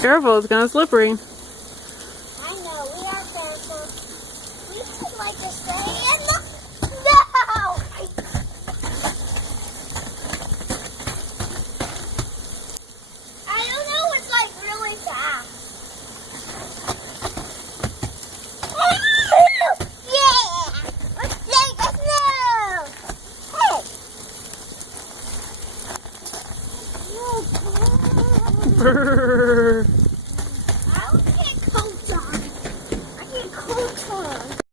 Careful, it's kind of slippery. I know, we are careful. We should like to stay in the... No! I don't know, it's like really fast. Yeah! Let's take a snow! Hey! Brrr.